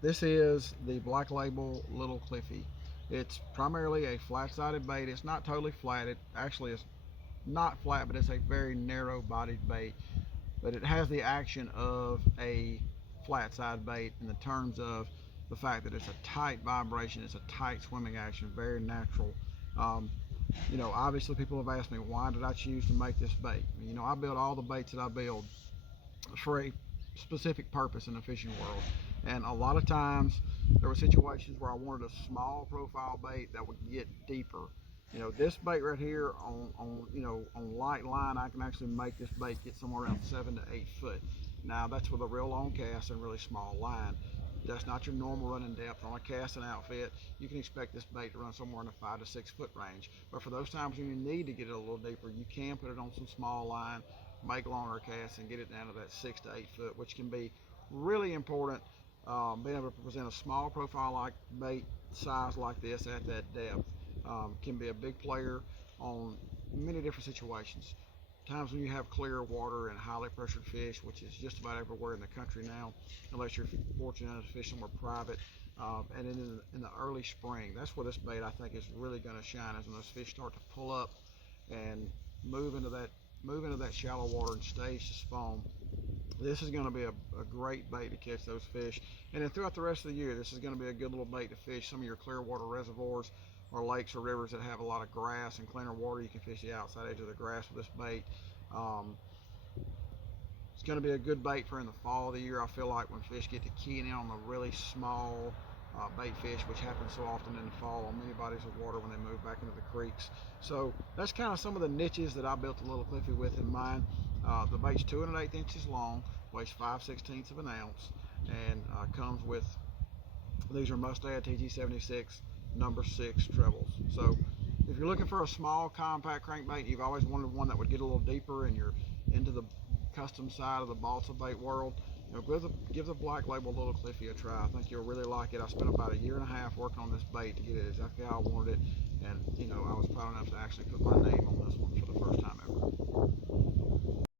This is the Black Label Little Cliffie. It's primarily a flat-sided bait. It's not totally flat. It actually is not flat, but it's a very narrow-bodied bait. But it has the action of a flat-sided bait in the terms of the fact that it's a tight vibration, it's a tight swimming action, very natural. Um, Obviously people have asked me why did I choose to make this bait. I build all the baits that I build for a specific purpose in the fishing world. And a lot of times there were situations where I wanted a small profile bait that would get deeper. This bait right here on light line, I can actually make this bait get somewhere around 7 to 8 foot. Now that's with a real long cast and really small line. That's not your normal running depth on a casting outfit. You can expect this bait to run somewhere in the 5 to 6 foot range. But for those times when you need to get it a little deeper, you can put it on some small line, make longer casts, and get it down to that 6 to 8 foot, which can be really important. Being able to present a small profile like bait size like this at that depth can be a big player on many different situations. Times when you have clear water and highly pressured fish, which is just about everywhere in the country now, unless you're fortunate enough to fish somewhere private. And then in the early spring, that's where this bait I think is really going to shine, is when those fish start to pull up and move into that shallow water and stage to spawn. This is going to be a great bait to catch those fish. And then throughout the rest of the year, this is going to be a good little bait to fish some of your clear water reservoirs or lakes or rivers that have a lot of grass and cleaner water. You can fish the outside edge of the grass with this bait. Um, it's going to be a good bait for in the fall of the year. I feel like when fish get to keying in on the really small bait fish, which happens so often in the fall on many bodies of water when they move back into the creeks. So that's kind of some of the niches that I built the Little Cliffie with in mind. The bait's 2 1/8 inches long, weighs 5/16 of an ounce, and comes with, these are Mustad TG76 number 6 trebles. So if you're looking for a small compact crankbait, you've always wanted one that would get a little deeper and you're into the custom side of the balsa bait world, give the Black Label Little Cliffie a try. I think you'll really like it. I spent about a year and a half working on this bait to get it exactly how I wanted it, and I was proud enough to actually put my name on this one for the first time ever.